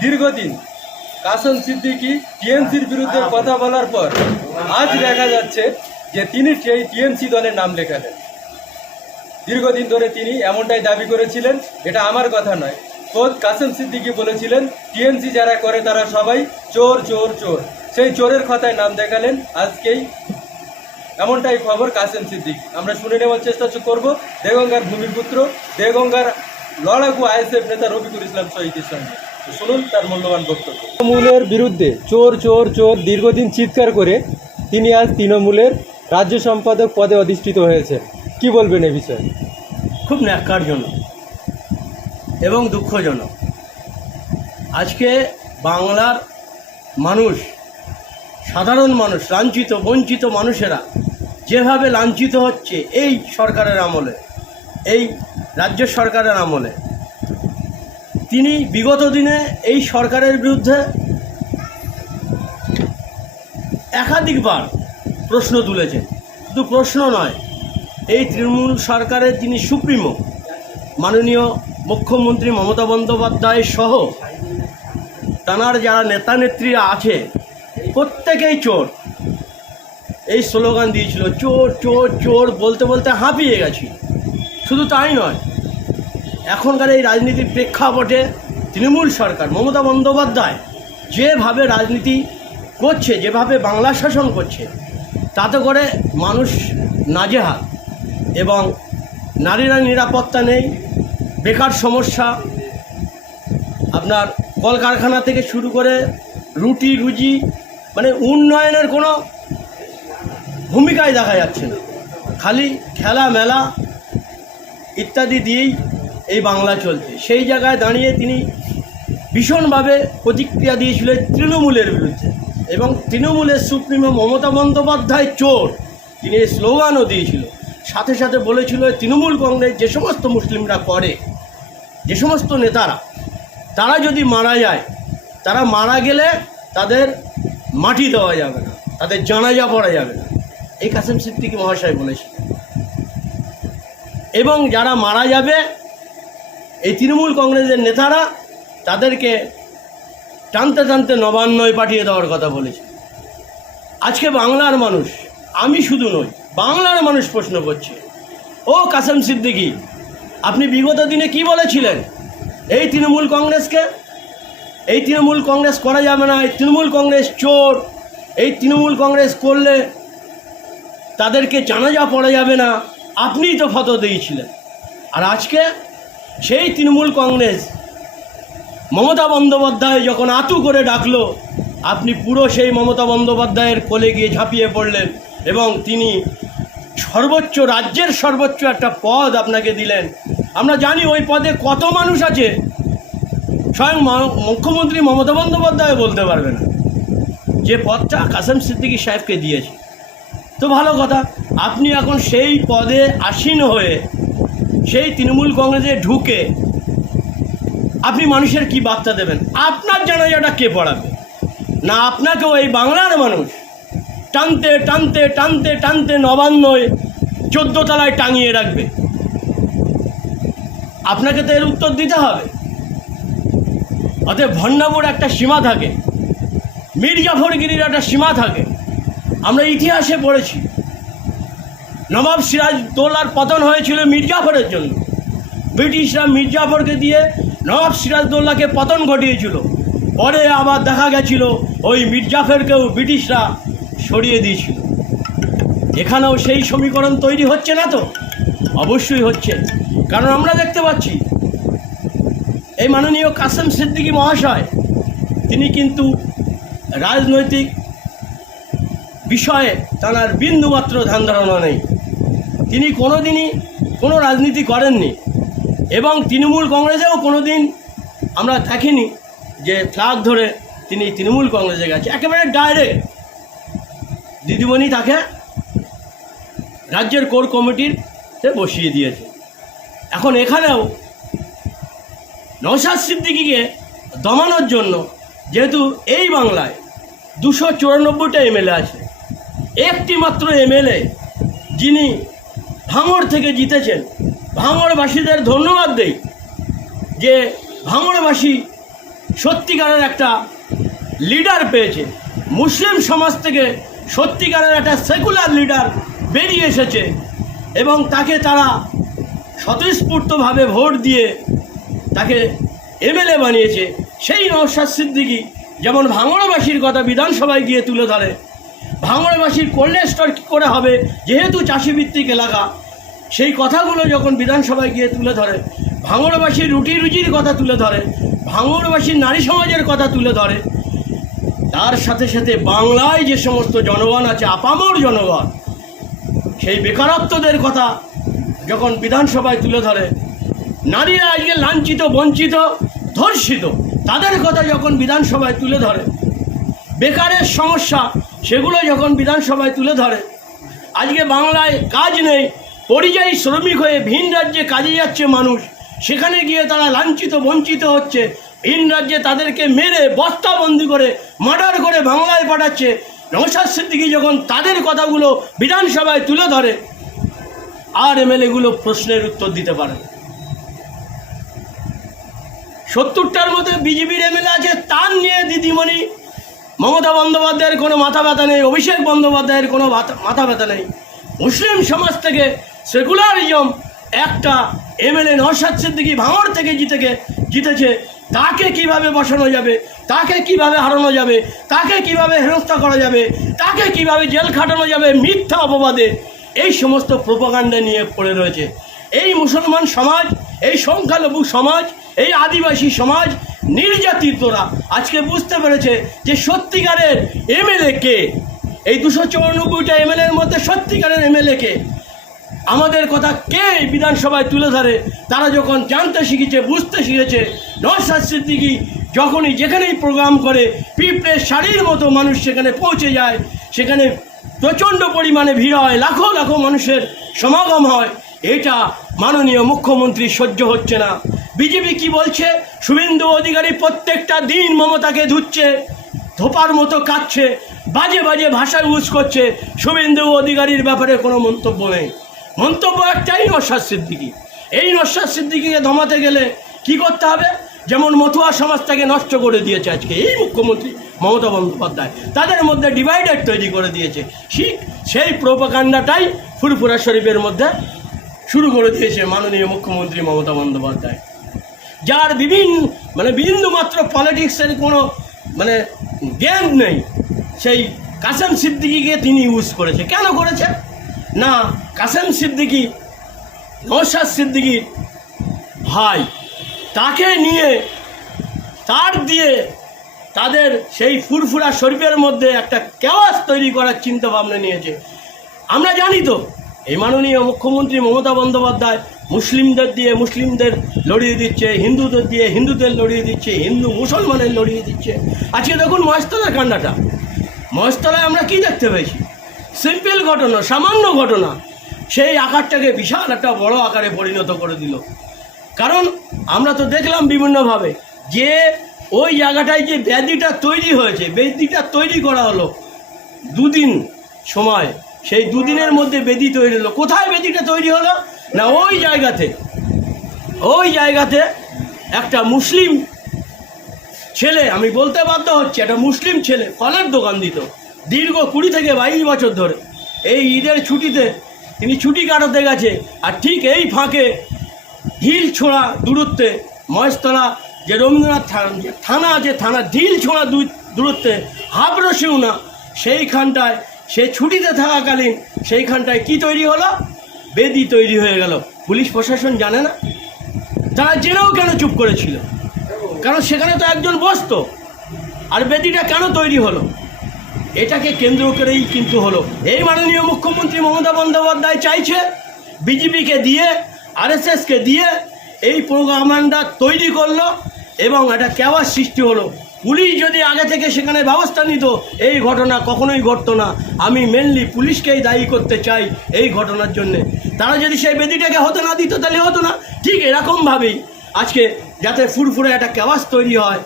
দীর্ঘদিন কাসম সিদ্দিকি টিএমসির বিরুদ্ধে কথা বলার পর আজ দেখা যাচ্ছে যে তিনি সেই টিএমসি দলের নাম লেখালেন। দীর্ঘদিন ধরে তিনি এমনটাই দাবি করেছিলেন এটা আমার কথা নয়। খোদ কাসেম সিদ্দিকি বলেছিলেন টিএমসি যারা করে তারা সবাই চোর চোর চোর। সেই চোরের কথায় নাম দেখালেন আজকেই। এমনটাই খবর কাসেম সিদ্দিকি। আমরা শুনে নেওয়ার চেষ্টা করব দেগঙ্গার ভূমিপুত্র দেগঙ্গার লড়াকু আইএসএফ নেতা রফিকুল ইসলাম শহীদের সঙ্গে। শুনুন তার মূল্যবান বক্তব্য। তৃণমূলের বিরুদ্ধে চোর চোর চোর দীর্ঘদিন চিৎকার করে তিনি আজ তৃণমূলের রাজ্য সম্পাদক পদে অধিষ্ঠিত হয়েছে কি বলবেন এ বিষয়ে? খুব ন্যাক্কারজনক এবং দুঃখজনক। আজকে বাংলার মানুষ, সাধারণ মানুষ, লাঞ্ছিত, বঞ্চিত মানুষেরা যেভাবে লাঞ্ছিত হচ্ছে এই সরকারের আমলে, এই রাজ্য সরকারের আমলে তিনি বিগত দিনে এই সরকারের বিরুদ্ধে একাধিকবার প্রশ্ন তুলেছেন। শুধু প্রশ্ন নয়, এই তৃণমূল সরকারের যিনি সুপ্রিমো, মাননীয় মুখ্যমন্ত্রী মমতা বন্দ্যোপাধ্যায় সহ তানার যারা নেতা নেত্রীরা আছে, প্রত্যেকেই চোর। এই স্লোগান দিয়েছিল, চোর চোর চোর, বলতে বলতে হাঁপিয়ে গেছি। শুধু তাই নয় এখনকার এই রাজনীতির প্রেক্ষাপটে তৃণমূল সরকার, মমতা বন্দ্যোপাধ্যায় যেভাবে রাজনীতি করছে, যেভাবে বাংলা শাসন করছে, তাতে করে মানুষ নাজেহাল এবং নারীরা নিরাপত্তা নেই, বেকার সমস্যা। আপনার কলকারখানা থেকে শুরু করে রুটি, রুজি মানে উন্নয়নের কোনো ভূমিকাই দেখা যাচ্ছে না। খালি খেলা মেলা ইত্যাদি দিয়েই এই বাংলা চলছে। সেই জায়গায় দাঁড়িয়ে তিনি ভীষণভাবে প্রতিক্রিয়া দিয়েছিলেন তৃণমূলের বিরুদ্ধে। এবং তৃণমূলের সুপ্রিমো মমতা বন্দ্যোপাধ্যায় চোর, তিনি এই স্লোগানও দিয়েছিল। সাথে সাথে বলেছিল তৃণমূল কংগ্রেস যে সমস্ত মুসলিমরা করে, যে সমস্ত নেতারা, তারা যদি মারা যায়, তারা মারা গেলে তাদের মাটি দেওয়া যাবে না, তাদের জানাজা পড়া যাবে না। এই কাসেম সিদ্দিকী মহাশয় বলেছিল এবং যারা মারা যাবে এই তৃণমূল কংগ্রেসের নেতারা তাদেরকে টানতে টানতে নবান্নয় পাঠিয়ে দেওয়ার কথা বলেছে। আজকে বাংলার মানুষ, আমি শুধু নই, বাংলার মানুষ প্রশ্ন করছে, ও কাসেম সিদ্দিকী, আপনি বিগত দিনে কি বলেছিলেন? এই তৃণমূল কংগ্রেসকে? এই তৃণমূল কংগ্রেস করা যাবে না, এই তৃণমূল কংগ্রেস চোর, এই তৃণমূল কংগ্রেস করলে তাদেরকে জানাজা পড়া যাবে না। আপনিই তো ফটো দিয়েছিলেন। আর আজকে সেই তৃণমূল কংগ্রেস মমতা বন্দ্যোপাধ্যায় যখন আতু করে ডাকলো, আপনি পুরো সেই মমতা বন্দ্যোপাধ্যায়ের কোলে গিয়ে ঝাঁপিয়ে পড়লেন এবং তিনি সর্বোচ্চ, রাজ্যের সর্বোচ্চ একটা পদ আপনাকে দিলেন। আমরা জানি ওই পদে কত মানুষ আছে। স্বয়ং মুখ্যমন্ত্রী মমতা বন্দ্যোপাধ্যায় বলতে পারবে না। যে পদটা কাসেম সিদ্দিকী সাহেবকে দিয়েছে। তো ভালো কথা, আপনি এখন সেই পদে আসীন হয়ে সেই তৃণমূল কংগ্রেসে ঢুকে আপনি মানুষের কি বার্তা দেবেন? আপনার জানাজাটা কে পড়াবে? না আপনাকেও এই বাংলার মানুষ টানতে টানতে টানতে টানতে নবান্নয় চোদ্দ তলায় টাঙিয়ে রাখবে। আপনাকে তো এর উত্তর দিতে হবে। অতএব ভণ্ডাবুর একটা সীমা থাকে। মির্জাফরগিরির একটা সীমা থাকে। আমরা ইতিহাসে পড়েছি। নবাব সিরাজ দৌলার পতন হয়েছিল মির্জাফরের জন্য। ব্রিটিশরা মির্জাফরকে দিয়ে নবাব সিরাজদৌল্লাকে পতন ঘটিয়েছিল। পরে আবার দেখা গেছিল, ওই মির্জাফরকেও ব্রিটিশরা সরিয়ে দিয়েছিল। এখানেও সেই সমীকরণ তৈরি হচ্ছে না তো? অবশ্যই হচ্ছে। কারণ আমরা দেখতে পাচ্ছি, এই মাননীয় কাসেম সিদ্দিকী মহাশয়, তিনি কিন্তু রাজনৈতিক বিষয়ে তাঁর বিন্দুমাত্র ধ্যান ধারণা নেই। তিনি কোনো দিনই কোনো রাজনীতি করেননি। এবং তৃণমূল কংগ্রেসেও কোনো দিন আমরা দেখিনি যে ফ্ল্যাগ ধরে তিনি তৃণমূল কংগ্রেসে গেছে। একেবারে ডাইরেক্ট দিদিমণি তাকে রাজ্যের কোর কমিটিতে বসিয়ে দিয়েছে। এখন এখানেও নৌসাদ সিদ্দিকিকে দমানোর জন্য যেহেতু এই বাংলায় দুশো চুরানব্বইটা এমএলএ আছে একটি মাত্র এমএলএ যিনি ভাঙড় থেকে জিতেছেন। ভাঙড়বাসীদের ধন্যবাদ দেই যে ভাঙড়বাসী সত্যিকারের একটা লিডার পেয়েছে মুসলিম সমাজ থেকে সত্যিকারের একটা সেকুলার লিডার বেরিয়ে এসেছে এবং তাকে তারা স্বতঃস্ফূর্তভাবে ভোট দিয়ে তাকে এমএলএ বানিয়েছে। সেই নওশাদ সিদ্দিকি যেমন ভাঙড়বাসীর কথা বিধানসভায় গিয়ে তুলে ধরে ভাঙড়বাসীর কল্যাণ কী করে হবে? যেহেতু চাষিভিত্তিক এলাকা, সেই কথাগুলো যখন বিধানসভায় গিয়ে তুলে ধরে ভাঙড়বাসীর রুটি রুজির কথা তুলে ধরে ভাঙড়বাসীর নারী সমাজের কথা তুলে ধরে, তার সাথে সাথে বাংলায় যে সমস্ত জনগণ আছে, আপামর জনগণ, সেই বেকারত্বদের কথা যখন বিধানসভায় তুলে ধরে, নারীরা আজকে লাঞ্ছিত, বঞ্চিত, ধর্ষিত, তাদের কথা যখন বিধানসভায় তুলে ধরে, বেকারের সমস্যা সেগুলো যখন বিধানসভায় তুলে ধরে, আজকে বাংলায় কাজ নেই, পরিযায়ী শ্রমিক হয়ে ভিন রাজ্যে কাজে যাচ্ছে মানুষ, সেখানে গিয়ে তারা লাঞ্ছিত, বঞ্চিত হচ্ছে, ভিন রাজ্যে তাদেরকে মেরে বস্তাবন্দি করে, মার্ডার করে বাংলায় পাঠাচ্ছে। নৌসাদ সিদ্দিকি যখন তাদের কথাগুলো বিধানসভায় তুলে ধরে, আর এমএলএগুলো প্রশ্নের উত্তর দিতে পারে সত্তরটার মধ্যে বিজেপির এমএলএ আছে, তার নিয়ে দিদিমণি মমতা বন্দ্যোপাধ্যায়ের কোনো মাথা ব্যথা নেই, অভিষেক বন্দ্যোপাধ্যায়ের কোনো মাথা- ব্যথা নেই। মুসলিম সমাজ থেকে সেকুলারিজম একটা এমএলএ নরসাদ সিদ্দিকি ভাঙড় থেকে জিতেকে জিতেছে, তাকে কীভাবে বসানো যাবে, তাকে কীভাবে হারানো যাবে, তাকে কীভাবে হেনস্থা করা যাবে, তাকে কীভাবে জেল খাটানো যাবে, মিথ্যা অপবাদে এই সমস্ত প্রোপাগান্ডা নিয়ে পড়ে রয়েছে। এই মুসলমান সমাজ, এই সংখ্যালঘু সমাজ, এই আদিবাসী সমাজ নির্যাতিতরা আজকে বুঝতে পেরেছে যে সত্যিকারের এমএলএ কে? এই দুশো চৌরানব্বইটা এমএলএর মধ্যে সত্যিকারের এমএলএ কে? আমাদের কথা কে বিধানসভায় তুলে ধরে? তারা যখন জানতে শিখেছে, বুঝতে শিখেছে নরসাদ সিদ্দিকি যখনই যেখানেই প্রোগ্রাম করে পিঁপড়ের শাড়ির মতো মানুষ সেখানে পৌঁছে যায়, সেখানে প্রচণ্ড পরিমাণে ভিড় হয়, লাখো লাখো মানুষের সমাগম হয়, এটা মাননীয় মুখ্যমন্ত্রী সহ্য হচ্ছে না। বিজেপি কি বলছে? শুভেন্দু অধিকারী প্রত্যেকটা দিন মমতাকে ধুচ্ছে, ধোপার মতো কাচ্ছে বাজে বাজে ভাষা ইউজ করছে। শুভেন্দু অধিকারীর ব্যাপারে কোনো মন্তব্য নেই। মন্তব্য একটাই নস্বাদ সিদ্দিকি। এই নস্বাদ সিদ্দিকিকে ধমাতে গেলে কি করতে হবে? যেমন মতুয়া সমাজটাকে নষ্ট করে দিয়েছে আজকে এই মুখ্যমন্ত্রী মমতা বন্দ্যোপাধ্যায়। তাদের মধ্যে ডিভাইডার তৈরি করে দিয়েছে। ঠিক সেই প্রোপাকাণ্ডাটাই ফুরফুরা শরীফের মধ্যে শুরু করে দিয়েছে মাননীয় মুখ্যমন্ত্রী মমতা বন্দ্যোপাধ্যায়। যার বিভিন্ন মানে বিন্দু মাত্র পলিটিক্সের কোনো মানে জ্ঞান নেই, সেই কাসেম সিদ্দিকিকে তিনি ইউজ করেছে। কেন করেছে? না, কাসেম সিদ্দিকি নৌসাদ সিদ্দিকির ভাই, তাকে নিয়ে, তার দিয়ে তাদের সেই ফুরফুরা শরীফের মধ্যে একটা কেওয়াস তৈরি করার চিন্তা ভাবনা নিয়েছে। আমরা জানি তো, এই মাননীয় মুখ্যমন্ত্রী মমতা বন্দ্যোপাধ্যায় মুসলিমদের দিয়ে মুসলিমদের লড়িয়ে দিচ্ছে, হিন্দুদের দিয়ে হিন্দুদের লড়িয়ে দিচ্ছে, হিন্দু মুসলমানের লড়িয়ে দিচ্ছে। আজকে দেখুন মহেশতলার কাণ্ডাটা মহেশতলায় আমরা কি দেখতে পেয়েছি? সিম্পল ঘটনা, সামান্য ঘটনা। সেই আকারটাকে বিশাল একটা বড় আকারে পরিণত করে দিল। কারণ আমরা তো দেখলাম বিভিন্নভাবে যে ওই জায়গাটায় যে ব্যাধিটা তৈরি হয়েছে, ব্যাধিটা তৈরি করা হলো দুদিন সময়, সেই দুদিনের মধ্যে বেদি তৈরি হলো। কোথায় বেদিটা তৈরি হলো? না, ওই জায়গাতে ওই জায়গাতে একটা মুসলিম ছেলে, আমি বলতে বাধ্য হচ্ছে, একটা মুসলিম ছেলে ফলের দোকান দিত। দীর্ঘ কুড়ি থেকে বাইশ বছর ধরে। এই ঈদের ছুটিতে তিনি ছুটি কাটাতে গেছে, আর ঠিক এই ফাঁকে ঢিল ছোঁড়া দূরত্বে, মহেশতলা যে রবীন্দ্রনাথ থানা আছে থানা ঢিল ছোঁড়া দূর- দূরত্বে হাবরসেও না সেইখানটায় সে ছুটিতে থাকাকালীন সেইখানটায় কি তৈরি হলো? বেদি তৈরি হয়ে গেল। পুলিশ প্রশাসন জানে না? তারা জেনেও কেন চুপ করেছিল? কারণ সেখানে তো একজন বসতো। আর বেদিটা কেন তৈরি হলো? এটাকে কেন্দ্র করেই কিন্তু হলো। এই মাননীয় মুখ্যমন্ত্রী মমতা বন্দ্যোপাধ্যায় চাইছে বিজেপিকে দিয়ে, আরএসএসকে দিয়ে এই প্রোগ্রামান্ডা তৈরি করল এবং একটা কেওয়ার সৃষ্টি হলো। পুলিশ যদি আগে থেকে সেখানে ব্যবস্থা নিত, এই ঘটনা কখনোই ঘটতো না। আমি মেনলি পুলিশকেই দায়ী করতে চাই এই ঘটনার জন্যে। তারা যদি সেই বেদিটাকে হতে না দিত, তাহলে হতো না। ঠিক এরকমভাবেই আজকে যাতে ফুরফুরে একটা কেওয়াস তৈরি হয়,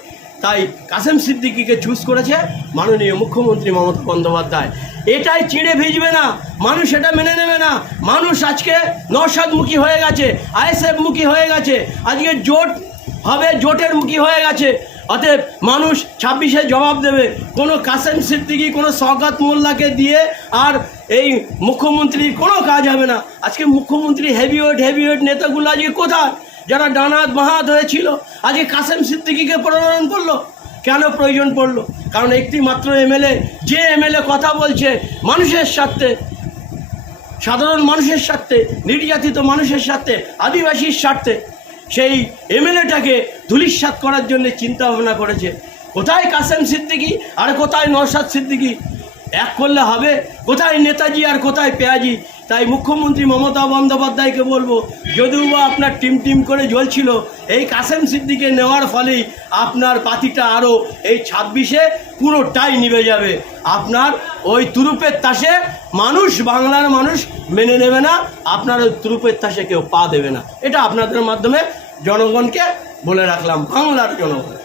তাই কাসেম সিদ্দিকিকে চুজ করেছে মাননীয় মুখ্যমন্ত্রী মমতা বন্দ্যোপাধ্যায়। এটাই চিড়ে ভিজবে না, মানুষ এটা মেনে নেবে না। মানুষ আজকে নসাদমুখী হয়ে গেছে আইএসএফ মুখী হয়ে গেছে। আজকে জোট হবে, জোটের মুখী হয়ে গেছে। অতএব মানুষ ছাব্বিশে জবাব দেবে। কোনো কাসেম সিদ্দিকি, কোনো শওকত মোল্লাকে দিয়ে আর এই মুখ্যমন্ত্রীর কোনো কাজ হবে না। আজকে মুখ্যমন্ত্রী হেভিওয়েট হেভিওয়েট নেতাগুলো আজকে কোথায়? যারা ডানাত মাহাত হয়েছিল, আজকে কাসেম সিদ্দিকিকে প্রণয়ন করল। কেন প্রয়োজন পড়ল? কারণ একটি মাত্র এমএলএ যে এমএলএ কথা বলছে, মানুষের স্বার্থে, সাধারণ মানুষের স্বার্থে, নির্যাতিত মানুষের স্বার্থে, আদিবাসীর স্বার্থে সেই এমএলএটাকে ধুলিস্বাত করার জন্য চিন্তা ভাবনা করেছে। কোথায় কাসেম সিদ্দিকি আর কোথায় নওশাদ সিদ্দিকি? এক করলে হবে। কোথায় নেতাজি আর কোথায় পেয়াজি? তাই মুখ্যমন্ত্রী মমতা বন্দ্যোপাধ্যায়কে বলব যদিও বা আপনার টিম টিম করে জ্বলছিল, এই কাসেম সিদ্দিকে নেওয়ার ফলেই আপনার পাতিটা আরও এই ছাব্বিশে পুরোটাই নিভে যাবে। আপনার ওই তুরুপের তাসে মানুষ, বাংলার মানুষ মেনে নেবে না। আপনার ওই তুরুপের তাসে কেউ পা দেবে না। এটা আপনাদের মাধ্যমে জনগণকে বলে রাখলাম বাংলার জনগণ।